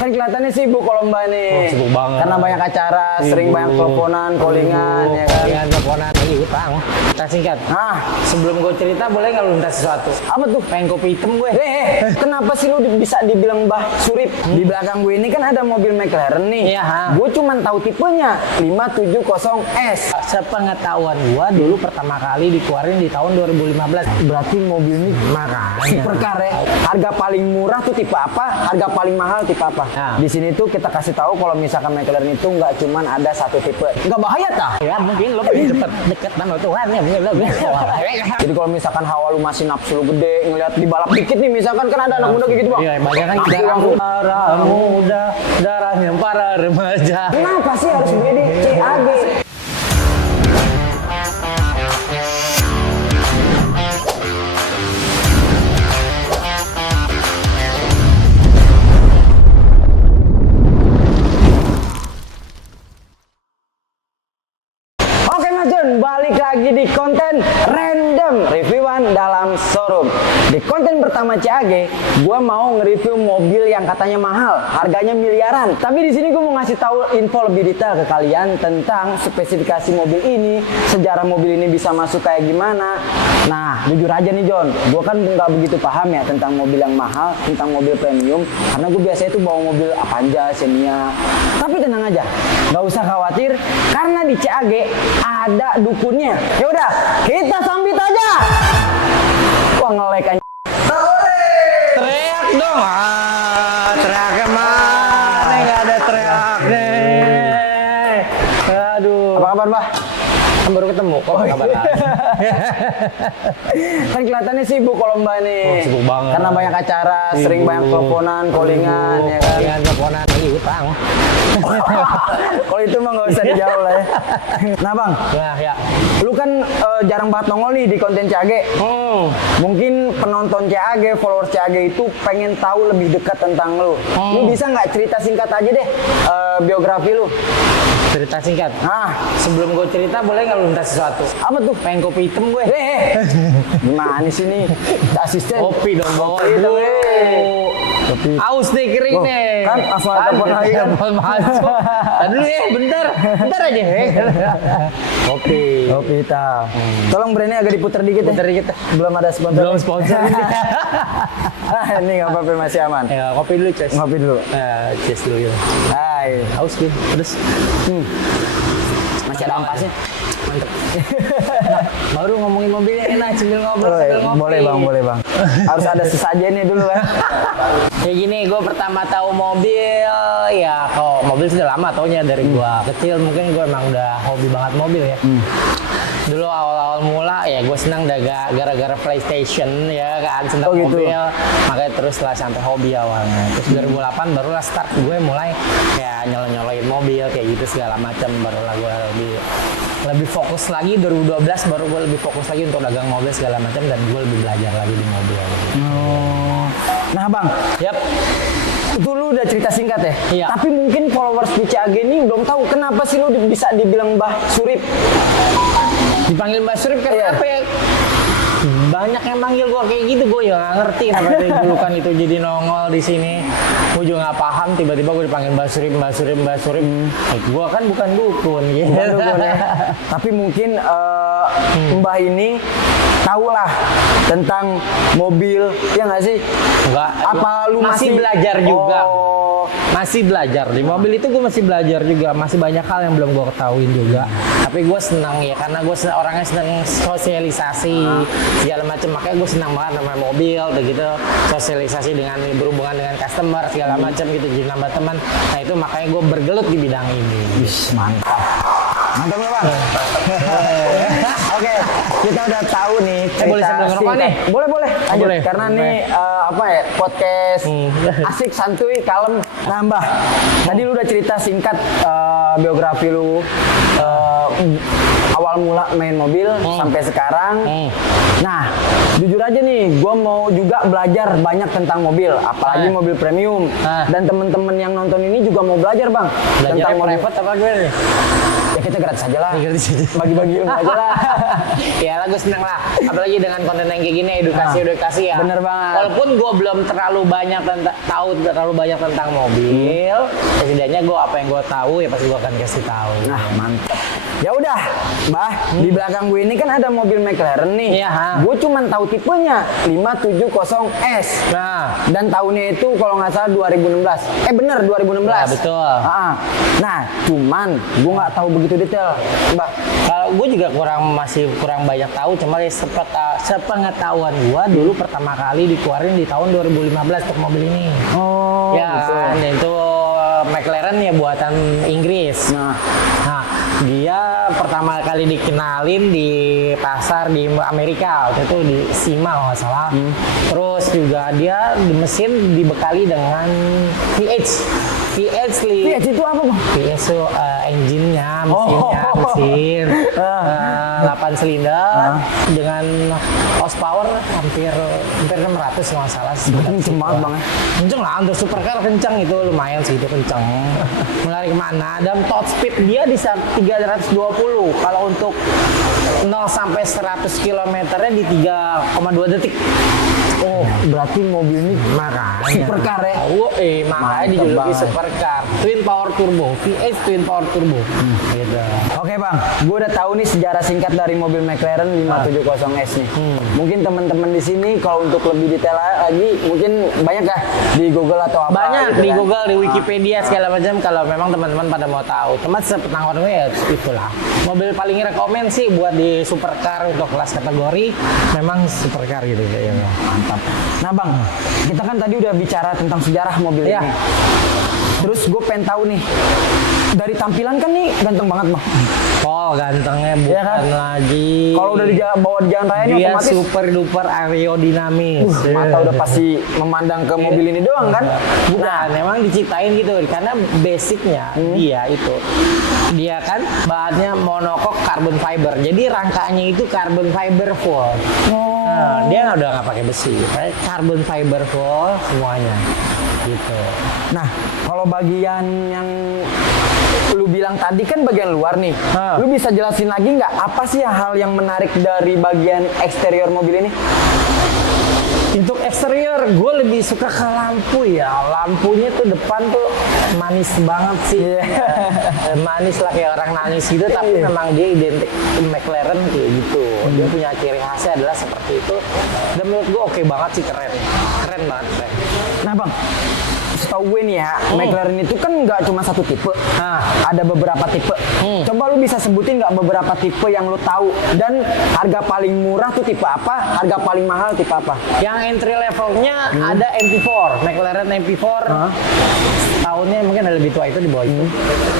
Kan kelihatannya sibuk kalau Mbak nih. Oh, sibuk banget. Karena banyak acara, sering banyak teleponan, callingan, ya kan. Callingan, teleponan, lagi utang. Kita singkat. Nah, Sebelum gue cerita, boleh nggak lu minta sesuatu? apa tuh? Pengen kopi hitam gue. Kenapa sih lu bisa dibilang Mbah Surip? Di belakang gue ini kan ada mobil McLaren nih. Iya, ha. Gue cuman tahu tipenya 570S. Sepengetahuan gua dulu pertama kali dikeluarin di tahun 2015. Berarti mobil ini Makanya. supercar ya. Harga paling murah tuh tipe apa? Harga paling mahal tipe apa? Nah. Di sini tuh kita kasih tahu kalau misalkan McLaren itu nggak cuman ada satu tipe. Nggak bahaya tah? Ya mungkin lo pengen cepet deket sama Tuhan ya mungkin lo. Jadi kalau misalkan hawa lu masih nafsu lu gede, ngeliat di balap dikit nih, misalkan kan ada anak muda kayak gitu bang. Iya, banyak kan darah muda, darahnya para remaja. Kenapa sih harus beli di CAG? Oke Mas John, balik lagi di konten random reviewan dalam showroom. Di konten pertama CAG, gua mau nge-review mobil yang katanya mahal, harganya miliaran. Tapi di sini gua mau ngasih tahu info lebih detail ke kalian tentang spesifikasi mobil ini, sejarah mobil ini bisa masuk kayak gimana. Nah, jujur aja nih John, gua kan nggak begitu paham ya tentang mobil yang mahal, tentang mobil premium, karena gue biasanya tuh bawa mobil Avanza, Xenia. Tapi tenang aja, nggak usah khawatir, karena di CAG ada dukunnya. Ya udah, kita sambit aja. Wah nge-like aja. Teriak dong. Teriaknya mana? Nggak ada teriak nih. Aduh. Apa kabar, Mbah? Kan baru ketemu. Kok kabar lagi? Kan kelihatannya sibuk kalau Mbak nih. Oh, sibuk banget. Karena banyak acara, sering banyak teleponan, callingan, ya kan. Callingan, teleponan, lagi utang. Kalau itu mah nggak usah dijawab lah ya. Nah Bang, Nah ya. lu kan jarang banget nongol nih di konten CAG. Mungkin penonton CAG, followers CAG itu pengen tahu lebih dekat tentang lu. Lu bisa nggak cerita singkat aja deh biografi lu? Cerita singkat. Nah, Sebelum gue cerita, boleh nggak lu minta sesuatu? apa tuh? Pengen kopi hitam gue. Gimana sih nih? Asisten. Kopi dong, bawa Kopi dulu. Kopi. Aus nih kering Loh, nih. kan asal telepon lagi kan. Telepon masuk. Tadi dulu ya, bentar aja. Kopi. Kopi hitam. Tolong brandnya agak diputar dikit ya. Bentar dikit. Belum ada sponsor. Belum sponsor ini. Ini nggak apa-apa, masih aman. Ya, kopi dulu, Ces. Ngopi dulu. Ces dulu ya. Hai. Aus gue. Terus. Masih ada ampasnya. Mantep. Baru ngomongin mobilnya enak, sambil ngobrol, sambil ngopi. Boleh bang. Harus ada sesajennya dulu kan. Kayak gini, gue pertama tahu mobil, ya kok mobil sudah lama taunya dari gue kecil, mungkin gue emang udah hobi banget mobil ya. Dulu awal-awal mula ya gue senang gara-gara PlayStation ya kan, senang gitu. mobil, makanya terus lah sampai hobi awalnya. Terus 2008 barulah start gue mulai kayak nyolong-nyolongin mobil kayak gitu segala macam, barulah gue lebih fokus lagi 2012 baru gue lebih fokus lagi untuk dagang mobil segala macam, dan gue lebih belajar lagi di mobil. Nah bang, Yap. itu lu udah cerita singkat ya? Iya. Tapi mungkin followers di CAG ini belum tahu kenapa sih lu bisa dibilang Mbah Surip? Dipanggil Mbak Surip kan Iya. apa ya? Banyak yang manggil gue kayak gitu, gue ya nggak ngerti kenapa julukan itu jadi nongol di sini. Gue juga nggak paham, tiba-tiba gue dipanggil Mbak Surip. Gue kan bukan dukun gitu. Bukan dukun ya. Tapi mungkin Mbah ini tahulah tentang mobil, ya nggak sih? Enggak. Apa lu masih belajar juga? Oh, Masih belajar di mobil itu, gue masih belajar juga, masih banyak hal yang belum gue ketahuin juga. Tapi gue senang ya, karena gue orangnya senang sosialisasi segala macam, makanya gue senang banget sama mobil, begitu sosialisasi dengan berhubungan dengan customer segala macam gitu, jadi nambah teman. Nah itu makanya gue bergelut di bidang ini. mantap. Mantap ya bang. Oke, kita udah tahu nih cerita boleh sambil ngerokok singkat. nih? Boleh. Lanjut. Boleh. Karena nih apa ya, podcast asik, santuy, kalem, nambah. Tadi lu udah cerita singkat biografi lu, awal mula main mobil sampai sekarang. Nah, jujur aja nih, gue mau juga belajar banyak tentang mobil, apalagi mobil premium. Dan temen-temen yang nonton ini juga mau belajar bang, Belajar tentang mobil. private apa gue nih? Ya kita gratis aja lah. Gratis aja. Bagi-bagi ilmu aja lah. Ya lah, gue seneng lah. Apalagi dengan konten yang kayak gini, edukasi ya. Bener banget. Walaupun gue belum terlalu banyak terlalu banyak tentang mobil, ya setidaknya gue apa yang gue tahu ya pasti gue akan kasih tahu. Nah, mantap. Ya udah, Bah, di belakang gue ini kan ada mobil McLaren nih. Iya. Gue cuman tahu tipenya 570S. Nah, Dan tahunnya itu kalau nggak salah 2016. Bener 2016. Ya, betul. Nah, cuman gue nggak tahu begitu detail, Mbak. kalau gue juga masih kurang banyak tahu, cuma ya sepengetahuan gue dulu pertama kali dikeluarin di tahun 2015 untuk mobil ini. Oh, Ya kan, itu McLaren ya buatan Inggris. Nah, Dia pertama kali dikenalin di pasar di Amerika, waktu itu di SEMA kalau nggak salah. Terus juga dia di mesin dibekali dengan VH itu apa, Bang? VH itu engine-nya, mesin 8 silinder dengan horsepower hampir 600 kalau nggak salah. Kenceng banget, Bang. Kenceng lah, untuk supercar kenceng itu lumayan sih, itu kenceng. Melari kemana? Dan top speed dia di 320. Kalau untuk 0 sampai 100 km-nya di 3,2 detik. Oh, berarti mobil ini Makanya supercar ya? makanya Mantap dijuluki banget. supercar. Twin power turbo, VH twin power turbo. Gitu. Oke, Bang, gue udah tahu nih sejarah singkat dari mobil McLaren 570S nih. Mungkin teman-teman di sini kalau untuk lebih detail lagi, mungkin banyak ya di Google atau apa? Banyak gitu di kan? Google, di Wikipedia segala macam kalau memang teman-teman pada mau tahu. Cuma sepengetahuan gue ya itulah. Mobil paling rekomen sih buat di supercar untuk kelas kategori memang supercar gitu kayaknya. Mantap. Nah, Bang, kita kan tadi udah bicara tentang sejarah mobil Iya. ini. Terus gue pengen tahu nih, dari tampilan kan nih ganteng banget, Bang. Oh, gantengnya bukan Iya kan? lagi. Kalau udah bawa di jalan raya ini dia otomatis super duper aerodinamis. mata udah pasti memandang ke mobil ini doang kan? Bukan, memang diciptain gitu karena basicnya dia kan bahannya monokok carbon fiber. Jadi rangkanya itu carbon fiber full. Nah, dia udah nggak pakai besi, kayak carbon fiber full semuanya. Gitu. Nah, kalau bagian yang lu bilang tadi kan bagian luar nih. Lu bisa jelasin lagi nggak apa sih hal yang menarik dari bagian eksterior mobil ini? Untuk eksterior, gue lebih suka ke lampu ya. Lampunya tuh depan tuh manis banget sih. Manis lah kayak orang nangis gitu, tapi memang dia identik McLaren kayak gitu. Dia punya ciri khasnya adalah seperti itu. Dan menurut gue oke banget sih, keren. Keren banget, keren. Nah, Bang, setahu gue nih ya, McLaren itu kan nggak cuma satu tipe. Ada beberapa tipe. Coba lu bisa sebutin nggak beberapa tipe yang lu tahu? Dan harga paling murah tuh tipe apa? Harga paling mahal tipe apa? Yang entry levelnya ada MP4, McLaren MP4. Tahunnya mungkin ada lebih tua itu di bawah itu.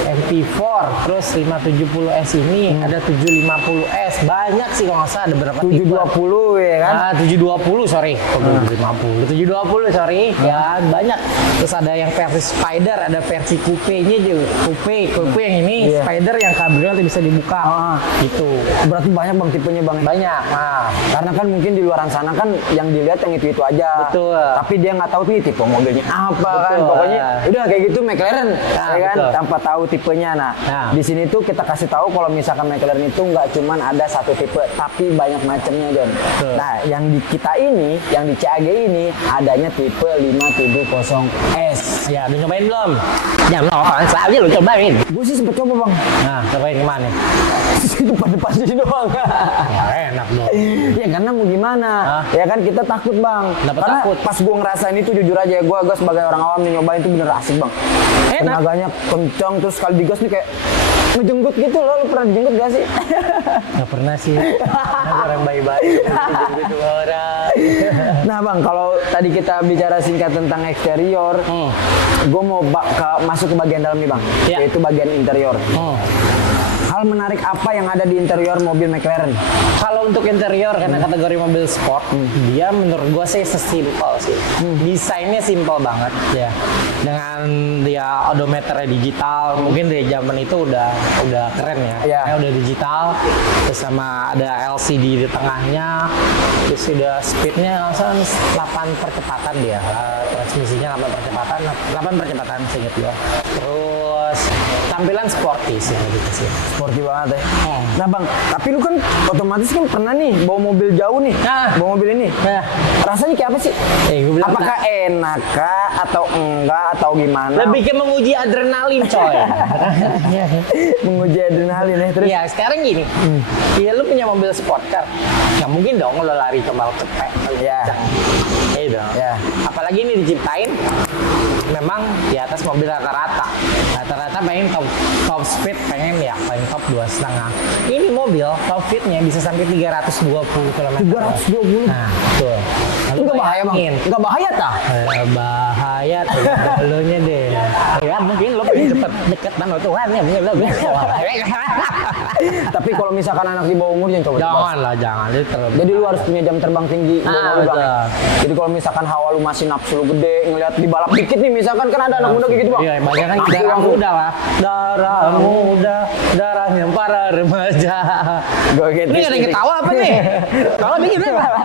MP4, terus 570S ini ada 750S. Banyak sih kalau nggak salah ada berapa tipe. 720 ya kan? 720 sorry. 720 sorry. Ya banyak. Terus ada yang versi Spider, ada versi coupe-nya juga. Coupe yang ini Spider yang kabriolet bisa dibuka. Gitu. Berarti banyak, Bang, tipenya, Bang. Banyak. Karena kan mungkin di luaran sana kan yang dilihat yang itu aja. Betul. Tapi dia nggak tahu nih tipe mobilnya apa kan. Pokoknya udah kayak gitu McLaren, ya kan, betul. tanpa tahu tipenya. Nah, di sini tuh kita kasih tahu kalau misalkan McLaren itu nggak cuman ada satu tipe, tapi banyak macamnya, John. Nah, yang di kita ini, yang di CAG ini adanya tipe 570S. Ya, udah nyobain belum? Ya, belum apa aja lu cobain. Gue sih sempet coba, Bang. Nah, cobain kemana? Depan-depan sini doang. Ya, enak dong. Ya karena mau gimana? Ya kan kita takut, Bang. Karena takut. pas gue ngerasain itu jujur aja ya, gue sebagai orang awam nih nyobain itu bener asik, Bang. Enak. Tenaganya kencang, terus sekali digas nih kayak ngejenggut gitu loh. Lu pernah dijenggut gak sih? Nggak pernah sih. Orang baik-baik. Gitu orang. Nah, Bang, kalau tadi kita bicara singkat tentang eksterior, gue mau masuk ke bagian dalam nih, Bang. Ya. Yaitu bagian interior. Hal menarik apa yang ada di interior mobil McLaren? Kalau untuk interior karena kategori mobil sport, dia menurut gua sih sesimpel sih. Desainnya simpel banget ya. Dengan dia odometernya digital, mungkin dari zaman itu udah keren ya. Iya. Kayak udah digital, terus sama ada LCD di tengahnya, terus udah speednya langsung 8 percepatan dia. Transmisinya 8 percepatan seinget gua. Terus tampilan sporty sih gitu sih. Sporty banget ya. Nah bang, tapi lu kan otomatis kan pernah nih bawa mobil jauh nih, bawa mobil ini. Rasanya kayak apa sih? Gua bilang, Apakah enak kah atau enggak atau gimana? lebih ke menguji adrenalin coy. Menguji adrenalin ya terus. Iya sekarang gini, iya lu punya mobil sport car, nggak mungkin dong lo lari ke balap cepet. Iya. Iya dong. Ya. Apalagi ini diciptain memang di atas mobil rata-rata. Rata-rata pengen top speed, pengen ya paling top 2,5. Ini mobil top speednya bisa sampai 320 km. 320. Nah, betul. Lalu Enggak bahaya bang? bayangin. Enggak bahaya tah? Bahaya tuh dulunya deh. Ya mungkin lo pengen cepet deket sama Tuhan ya, mungkin lo Tapi kalau misalkan anak di bawah umur jangan coba. jangan lah, jangan. Itu terlalu. Jadi lu harus punya jam terbang tinggi. Lu betul. Bang. Jadi kalau misalkan hawa lu masih nafsu lu gede, ngeliat di balap dikit nih, misalkan kan ada anak muda kayak gitu bang. Iya, banyak kan Nafsu darah langsung. muda lah. Darah muda, darahnya para remaja. Gue gitu. Ini ada yang ketawa apa nih? Kalau bikin apa?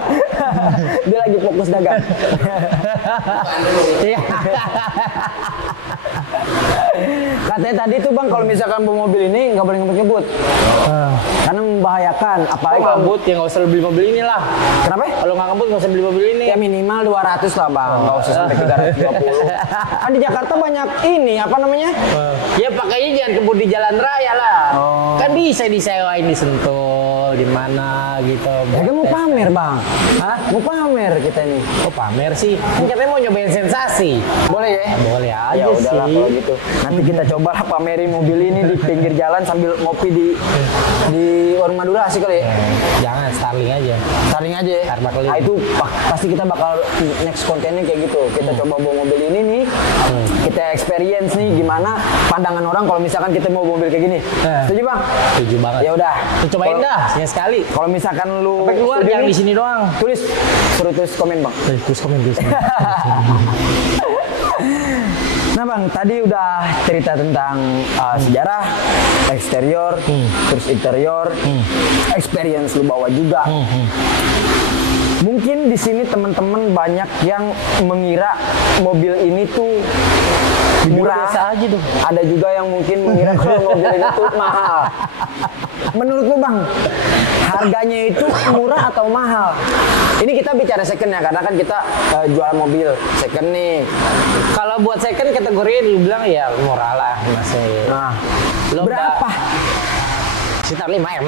Dia lagi fokus dagang. Iya. Katanya tadi tuh bang, kalau misalkan bawa mobil ini nggak boleh ngebut-ngebut. Karena membahayakan. Apalagi Kalau kalau ngebut ya nggak usah beli mobil ini lah. Kenapa? Kalau nggak ngebut nggak usah beli mobil ini. Ya minimal 200 lah bang, nggak usah sampai 350. Kan di Jakarta banyak ini, apa namanya? Ya pakainya jangan kebut di jalan raya lah. Oh. Kan bisa disewain di Sentul, di mana gitu. Ya kan mau pamer bang. Hah? Mau pamer kita ini. Oh pamer sih. Kan katanya mau nyobain sensasi. Boleh ya? Boleh aja Ya udahlah sih. kalau gitu. Nanti kita cobalah pamerin mobil ini di pinggir jalan sambil ngopi di warung Madura sih kali ya. Jangan Starling aja. Saling aja ya. Harba keliling. Nah itu pasti kita bakal next kontennya kayak gitu. Kita coba bawa mobil ini nih. Kita experience nih gimana pandangan orang kalau misalkan kita mau mobil kayak gini. Setuju bang? Setuju banget. Ya udah. Lu cobain dah, sekali. Kalau misalkan lu Sampai keluar setuju jangan nih, di sini doang. suruh tulis komen bang. Terus komen. Nah bang, tadi udah cerita tentang sejarah, eksterior, terus interior, experience lu bawa juga. Mungkin di sini teman-teman banyak yang mengira mobil ini tuh murah. Biasa aja dong. Ada juga yang mungkin mengira kalau mobil ini tuh mahal. Menurut lu bang, harganya itu murah atau mahal? Ini kita bicara second ya, karena kan kita jual mobil second nih. Kalau buat second kategorinya lu bilang ya murah lah masih. Nah, Lo berapa? Sekitar 5 M.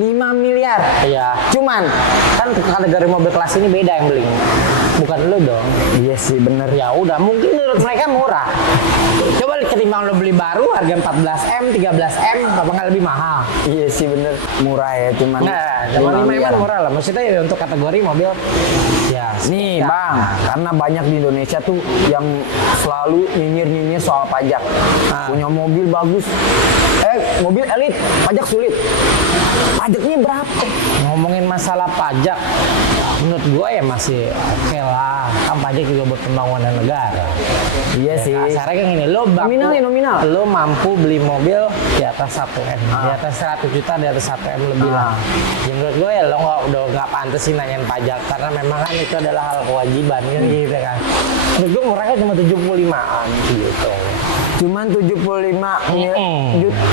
5 miliar. Iya. Cuman, Kan kategori mobil kelas ini beda yang beli. Bukan lu dong. iya sih bener. Ya udah, mungkin menurut mereka murah. Coba ketimbang lo beli baru harga 14 M, 13 M, apa nggak lebih mahal? Iya sih bener. Murah ya, cuman Nah, cuma 5 miliar. M murah lah. Maksudnya ya untuk kategori mobil ya. Nih ya. bang, karena banyak di Indonesia tuh yang selalu nyinyir-nyinyir soal pajak. Punya mobil bagus, mobil elit, pajak sulit. Pajaknya berapa? Ngomongin masalah pajak, menurut gue ya masih oke lah. Kan pajak juga buat pembangunan negara. Iya sih. Kasarnya kan gini, lo Nominal ya, nominal. Lo mampu beli mobil di atas 1 M, di atas 100 juta, di atas 1 M lebih lah. Ya, menurut gue ya lo udah nggak pantas sih nanyain pajak, karena memang kan itu adalah hal kewajiban kan gitu kan. Menurut gue murahnya cuma 75-an gitu. Cuman 75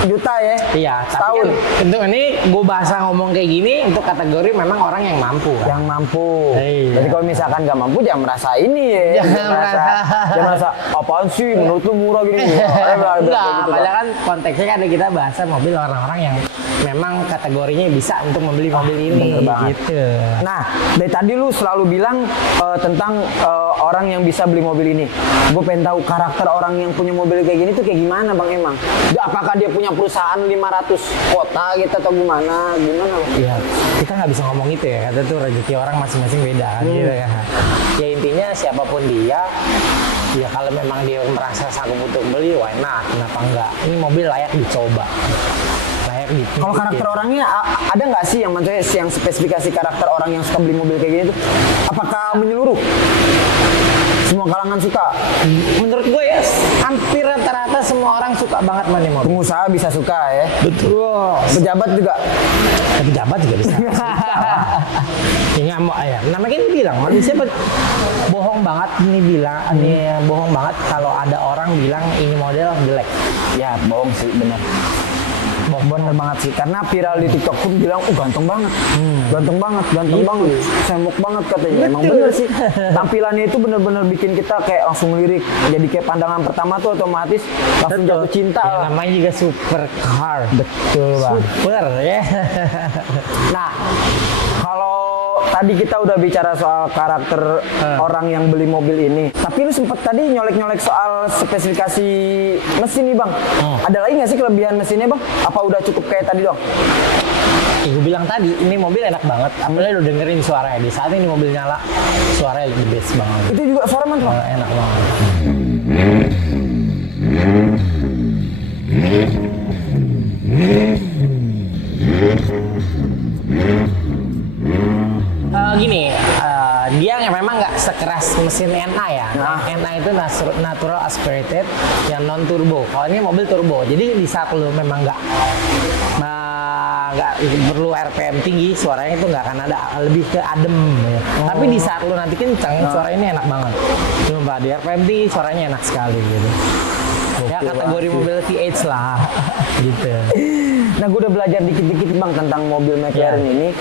juta ya? Iya, Setahun. tapi kan untuk ini gue bahasa ngomong kayak gini untuk kategori memang orang yang mampu kan. Yang mampu. Iya. Jadi kalau misalkan nggak mampu jangan merasa ini ya. Jangan merasa. Jangan merasa apaan sih menurut lu murah gini. Enggak, padahal kan konteksnya kan ada kita bahasa mobil orang-orang yang memang kategorinya bisa untuk membeli mobil ini bener banget. gitu. Nah, dari tadi lu selalu bilang tentang orang yang bisa beli mobil ini. Gue pengen tahu karakter orang yang punya mobil kayak gini tuh kayak gimana bang emang? Apakah dia punya perusahaan 500 kota gitu atau gimana? Gimana? Iya, kita nggak bisa ngomong itu ya. Kata tuh rezeki orang masing-masing beda kan gitu kan. Ya intinya siapapun dia, ya kalau memang dia merasa sanggup untuk beli, why not? Kenapa enggak? Ini mobil layak dicoba. Layak dicoba. Kalau karakter orangnya ada nggak sih yang maksudnya yang spesifikasi karakter orang yang suka beli mobil kayak gini tuh? Apakah menyeluruh? Semua kalangan suka. Menurut gue ya hampir rata-rata semua orang suka banget mah nih mobil. Pengusaha bisa suka ya. Betul. Pejabat juga. Pejabat juga bisa. Ya nggak mau ya. Namanya kan bilang manusia bohong banget nih bilang, nih bohong banget kalau ada orang bilang ini model jelek. Ya bohong sih benar. Bener banget sih, karena viral di TikTok pun bilang, ganteng banget, ganteng banget, ganteng banget, semok banget katanya. Emang bener sih, tampilannya itu bener-bener bikin kita kayak langsung lirik. Jadi kayak pandangan pertama tuh otomatis langsung jatuh cinta Ya, lah. namanya juga supercar. Betul bang. Super ya. Nah, kalau tadi kita udah bicara soal karakter orang yang beli mobil ini, tapi lu sempet tadi nyolek-nyolek soal spesifikasi mesin nih bang. Ada lagi nggak sih kelebihan mesinnya bang? Apa udah cukup kayak tadi dong? Gue bilang tadi, ini mobil enak banget. Apalagi lu dengerin suaranya. Di saat ini mobil nyala, suaranya the best banget. Itu juga suara mantap bang. Enak banget. Gini, dia memang nggak sekeras mesin NA ya. NA itu natural aspirated yang non turbo. Kalau ini mobil turbo, jadi di saat lu memang nggak perlu RPM tinggi, suaranya itu nggak akan ada, lebih ke adem. Ya. Tapi di saat lu nanti kencang, suara ini enak banget. Coba di RPM tinggi, suaranya enak sekali gitu. Ya kategori mobil VH lah, gitu. Nah, gue udah belajar dikit-dikit bang tentang mobil McLaren ini,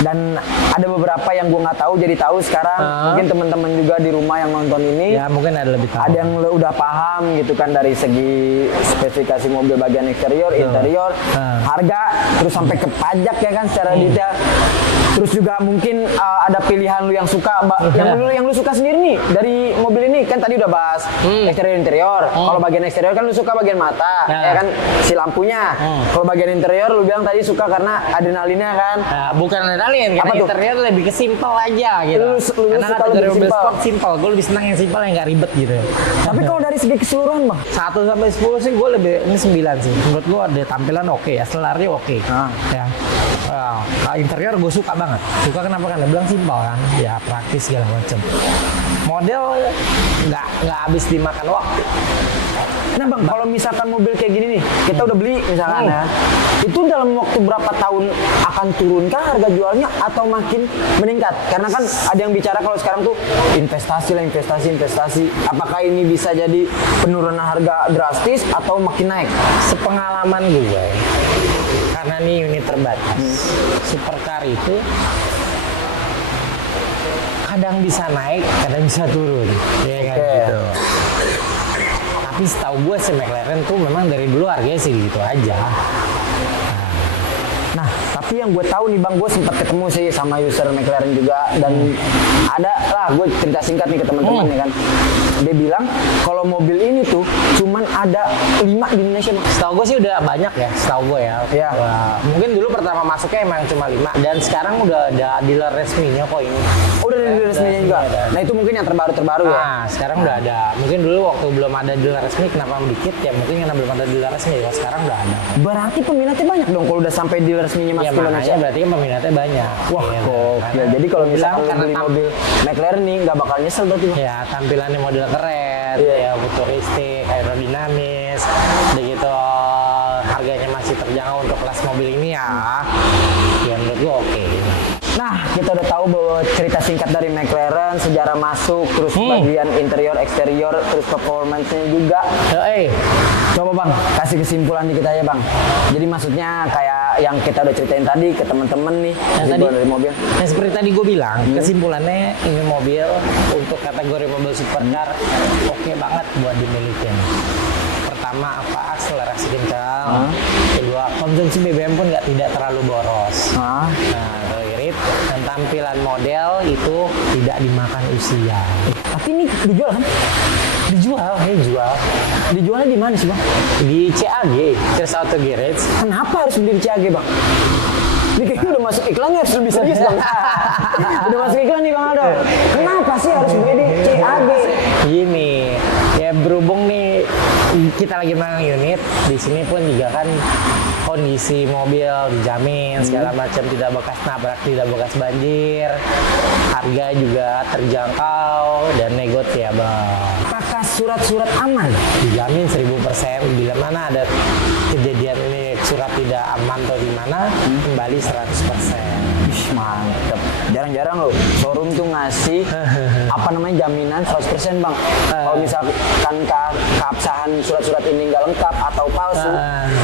dan ada beberapa yang gue nggak tahu jadi tahu sekarang. Mungkin teman-teman juga di rumah yang nonton ini, Ya mungkin ada lebih tahu. ada yang udah paham gitu kan dari segi spesifikasi mobil bagian eksterior, interior, harga, terus sampai ke pajak ya kan secara detail. Terus juga mungkin ada pilihan lu yang suka, yang lu suka sendiri nih dari mobil ini kan tadi udah bahas eksterior interior. Kalau bagian eksterior kan lu suka bagian mata, ya kan si lampunya. Kalau bagian interior lu bilang tadi suka karena adrenalinnya kan. Nah, bukan adrenalin, karena Apa tuh? interior lebih ke simple aja gitu. Lu Karena suka kategori lebih mobil simple. sport simple, gue lebih senang yang simple yang nggak ribet gitu. Tapi kalau dari segi keseluruhan bang, 1 sampai 10 sih gue lebih, ini 9 sih. Menurut gue ada tampilan oke ya, selarnya oke. Ya. Interior gue suka banget. Suka kenapa kan? Dia bilang simpel kan, ya praktis segala macem. Model nggak habis dimakan waktu. nah bang, kalau misalkan mobil kayak gini nih, kita udah beli misalkan ya, itu dalam waktu berapa tahun akan turunkah harga jualnya atau makin meningkat? Karena kan ada yang bicara kalau sekarang tuh investasi lah, investasi. Apakah ini bisa jadi penurunan harga drastis atau makin naik? Sepengalaman gue, karena ini unit terbatas, supercar itu kadang bisa naik, kadang bisa turun, ya kan gitu. Tapi setahu gue si McLaren tuh memang dari dulu harganya sih gitu aja. Nah, tapi yang gue tahu nih bang, gue sempat ketemu sih sama user McLaren juga, dan ada lah, gue cerita singkat nih ke teman-teman nih kan. Dia bilang kalau mobil ini tuh cuman ada 5 di Indonesia bang. Setahu gue sih udah banyak ya, setahu gue ya. Iya. Mungkin dulu pertama masuknya emang cuma 5, dan sekarang udah ada dealer resminya kok ini. Udah ada dealer resminya juga. Nah itu mungkin yang terbaru ya. Nah, sekarang udah ada. Mungkin dulu waktu belum ada dealer resmi, kenapa dikit ya? Mungkin karena belum ada dealer resmi. Kalau sekarang udah ada. Berarti peminatnya banyak dong kalau udah sampai dealer resminya Ya masuk ke Indonesia. makanya berarti kan peminatnya banyak. Wah, Iya, gokil. karena Jadi kalau misalkan lu karena beli mobil McLaren nih nggak bakal nyesel berarti bang. ya tampilannya model keren, Iya. ya futuristik, aerodinamis, begitu harganya masih terjangkau untuk kelas mobil ini ya. Ya menurut gua oke. Nah, kita udah tahu bahwa cerita singkat dari McLaren, sejarah masuk, terus bagian interior, eksterior, terus performance-nya juga. Coba bang, kasih kesimpulan dikit aja bang. Jadi maksudnya kayak yang kita udah ceritain tadi ke teman-teman nih, kesimpulan dari mobil. Yang seperti tadi gue bilang, kesimpulannya ini mobil untuk kategori mobil supercar oke banget buat dimiliki. Pertama apa, akselerasi kencang. Kedua, konsumsi BBM pun tidak terlalu boros. Nah, irit, dan tampilan model itu tidak dimakan usia. Tapi ini dijual kan? Dijual. Dijualnya di mana sih bang? Di CAG, Cheers Auto Garage. Kenapa harus beli di CAG bang? Ini kayaknya udah masuk iklan ya, harus lebih serius bang. Udah masuk iklan nih bang Aldo. Kenapa sih harus beli di CAG? Gini, ya berhubung nih kita lagi menang unit, di sini pun juga kan kondisi mobil dijamin segala macam, tidak bekas nabrak, tidak bekas banjir, harga juga terjangkau dan negotiable. Apakah surat-surat aman? Dijamin 1000%. Bila mana ada kejadian ini surat tidak aman atau di mana, kembali 100%. Ih, mantep. Jarang-jarang loh showroom tuh ngasih apa namanya jaminan 100% bang. Kalau misalkan keabsahan surat-surat ini nggak lengkap atau palsu,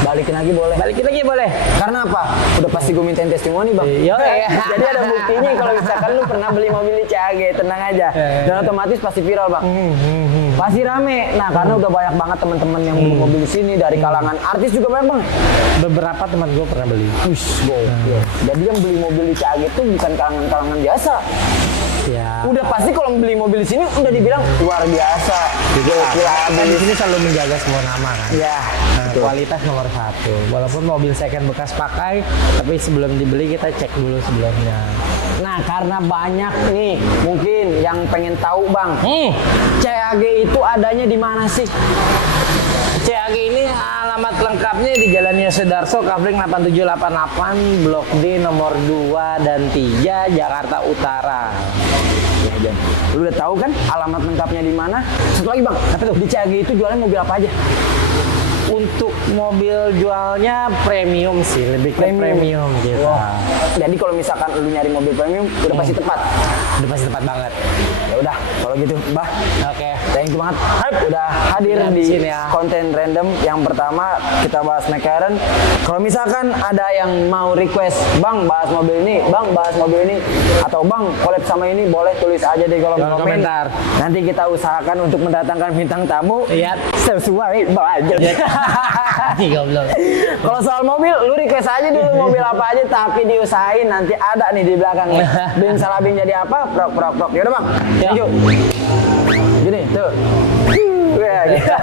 balikin lagi boleh. Balikin lagi boleh. Karena apa? Udah pasti gue mintain testimoni bang. Iya. Jadi ada buktinya kalau misalkan lu pernah beli mobil di CAG, tenang aja. Dan otomatis pasti viral bang. Pasti rame. Nah karena udah banyak banget teman-teman yang beli mobil di sini dari kalangan artis juga banyak bang. Beberapa teman gue pernah beli. Ush, gokil. Jadi yang beli mobil di CAG itu bukan kalangan-kalangan biasa. Ya. Udah pasti kalau beli mobil di sini udah dibilang luar biasa. Gokil Kan di abis. sini selalu menjaga semua nama kan. Ya. Betul. Kualitas nomor 1. Walaupun mobil second bekas pakai, tapi sebelum dibeli kita cek dulu sebelumnya. Nah karena banyak nih mungkin yang pengen tahu bang, CAG itu adanya di mana sih? CAG ini alamat lengkapnya di Jalan Yosudarso, Kavling 8788, Blok D nomor 2 dan 3, Jakarta Utara. Ya, Jan. Lu udah tahu kan alamat lengkapnya di mana? Satu lagi bang, tapi tuh di CAG itu jualan mobil apa aja? Untuk mobil jualnya premium sih, lebih ke premium gitu. Wah. Jadi kalau misalkan lu nyari mobil premium udah pasti tepat. Udah pasti tepat banget. Ya udah, kalau gitu, Mbah. Oke. Thank you banget udah hadir Ya, di sini ya. konten random. Yang pertama kita bahas McLaren. Kalau misalkan ada yang mau request, Bang bahas mobil ini, Bang bahas mobil ini, atau Bang collab sama ini, boleh tulis aja di kolom Kolom komen. komentar. Nanti kita usahakan untuk mendatangkan bintang tamu Iya. sesuai budget. Goblok. Kalau soal mobil, lu request aja dulu mobil apa aja, tapi diusahain nanti ada nih di belakang nih. Bin Salabin jadi apa? Prok prok prok. Yaudah bang, Ya. thank you. Gini tuh. Wah, gitu.